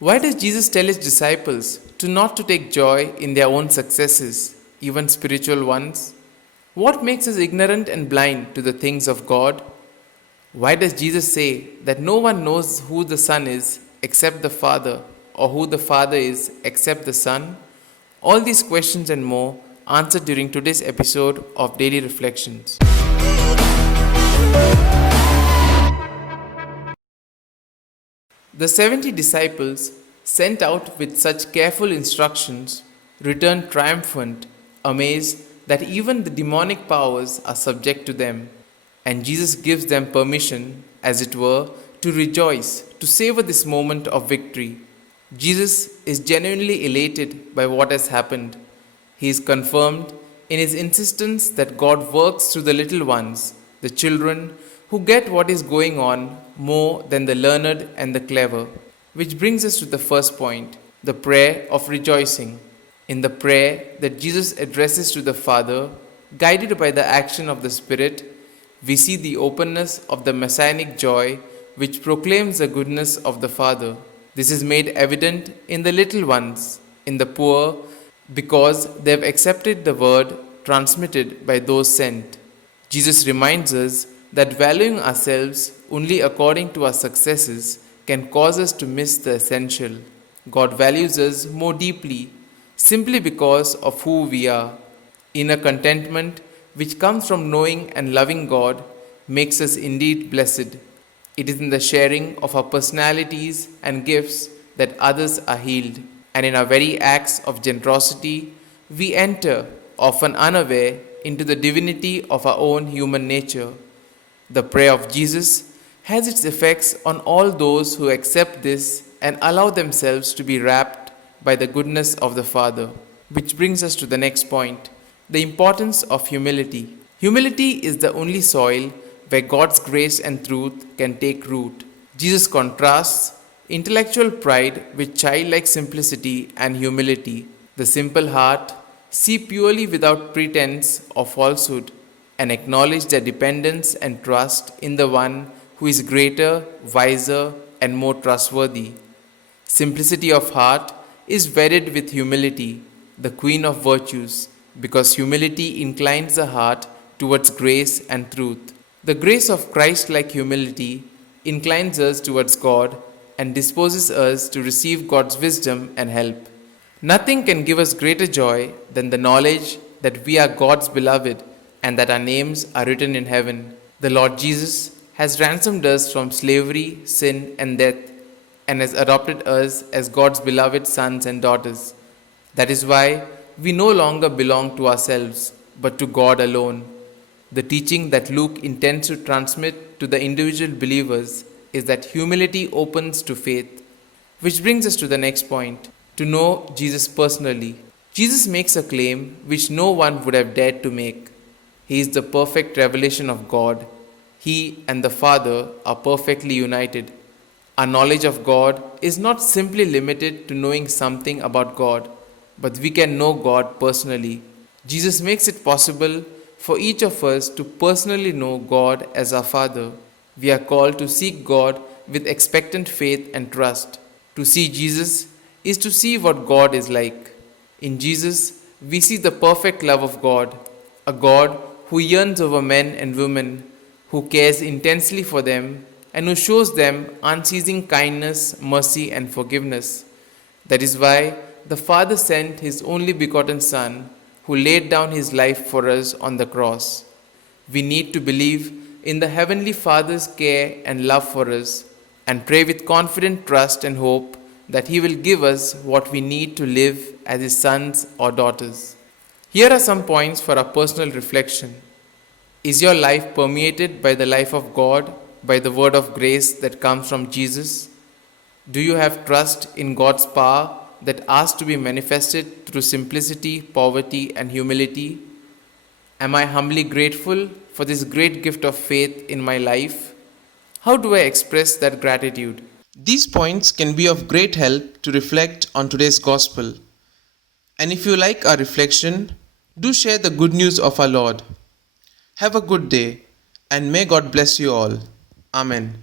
Why does Jesus tell his disciples to not to take joy in their own successes, even spiritual ones? What makes us ignorant and blind to the things of God? Why does Jesus say that no one knows who the Son is except the Father, or who the Father is except the Son? All these questions and more answered during today's episode of Daily Reflections. The 70 disciples, sent out with such careful instructions, returned triumphant, amazed that even the demonic powers are subject to them, and Jesus gives them permission, as it were, to rejoice, to savor this moment of victory. Jesus is genuinely elated by what has happened. He is confirmed in his insistence that God works through the little ones, the children, who get what is going on more than the learned and the clever. Which brings us to the first point, the prayer of rejoicing. In the prayer that Jesus addresses to the Father, guided by the action of the Spirit, we see the openness of the messianic joy which proclaims the goodness of the Father. This is made evident in the little ones, in the poor, because they have accepted the word transmitted by those sent. Jesus reminds us that valuing ourselves only according to our successes can cause us to miss the essential. God values us more deeply simply because of who we are. Inner contentment, which comes from knowing and loving God, makes us indeed blessed. It is in the sharing of our personalities and gifts that others are healed, and in our very acts of generosity, we enter, often unaware, into the divinity of our own human nature. The prayer of Jesus has its effects on all those who accept this and allow themselves to be wrapped by the goodness of the Father. Which brings us to the next point, the importance of humility. Humility is the only soil where God's grace and truth can take root. Jesus contrasts intellectual pride with childlike simplicity and humility. The simple heart see purely without pretense or falsehood, and acknowledge their dependence and trust in the one who is greater, wiser, and more trustworthy. Simplicity of heart is wedded with humility, the queen of virtues, because humility inclines the heart towards grace and truth. The grace of Christ-like humility inclines us towards God and disposes us to receive God's wisdom and help. Nothing can give us greater joy than the knowledge that we are God's beloved and that our names are written in heaven. The Lord Jesus has ransomed us from slavery, sin, and death, and has adopted us as God's beloved sons and daughters. That is why we no longer belong to ourselves, but to God alone. The teaching that Luke intends to transmit to the individual believers is that humility opens to faith. Which brings us to the next point, to know Jesus personally. Jesus makes a claim which no one would have dared to make. He is the perfect revelation of God. He and the Father are perfectly united. Our knowledge of God is not simply limited to knowing something about God, but we can know God personally. Jesus makes it possible for each of us to personally know God as our Father. We are called to seek God with expectant faith and trust. To see Jesus is to see what God is like. In Jesus, we see the perfect love of God, a God who yearns over men and women, who cares intensely for them, and who shows them unceasing kindness, mercy, and forgiveness. That is why the Father sent His only begotten Son, who laid down His life for us on the cross. We need to believe in the Heavenly Father's care and love for us, and pray with confident trust and hope that He will give us what we need to live as His sons or daughters. Here are some points for our personal reflection. Is your life permeated by the life of God, by the word of grace that comes from Jesus? Do you have trust in God's power that asks to be manifested through simplicity, poverty, and humility? Am I humbly grateful for this great gift of faith in my life? How do I express that gratitude? These points can be of great help to reflect on today's gospel. And if you like our reflection, do share the good news of our Lord. Have a good day, and may God bless you all. Amen.